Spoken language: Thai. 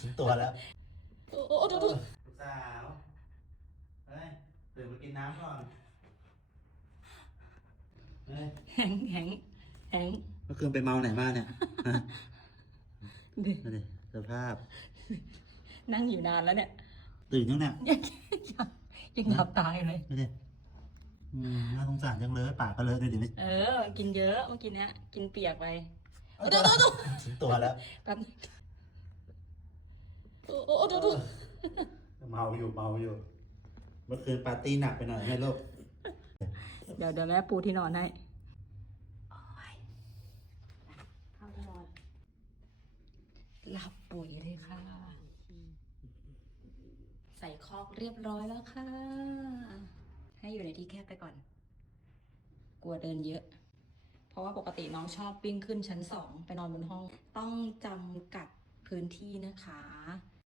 ทิ้งตัวแล้วลูกสาวเฮ้ยตื่นมากินน้ำก่อนเฮ้ยแหงเมื่อคืนไปเมาไหนมาเนี่ยฮะ ดิ ดูดิสภาพ นั่งอยู่นานแล้วเนี่ย ตื่นยังเนี่ย ยังหลับตาอยู่เลย ดูดิน่าสงสารจังเลยปากก็เลอะดูดิ กินเยอะเมื่อกี้เนี้ยกินเปียกไป ทิ้งตัวแล้ว แป๊บ เมาอยู่เมื่อคืนปาร์ตี้หนักไปหน่อยไหมลูก เดี๋ยวแม่ปูที่นอนให้เข้าที่นอนหลับปุ๋ยเลยค่ะ ใส่คอกเรียบร้อยแล้วค่ะ ให้อยู่ในที่แคบไปก่อน กลัวเดินเยอะ เพราะว่าปกติน้องชอบวิ่งขึ้นชั้น 2ไปนอนบนห้อง ต้องจำกัดพื้นที่นะคะ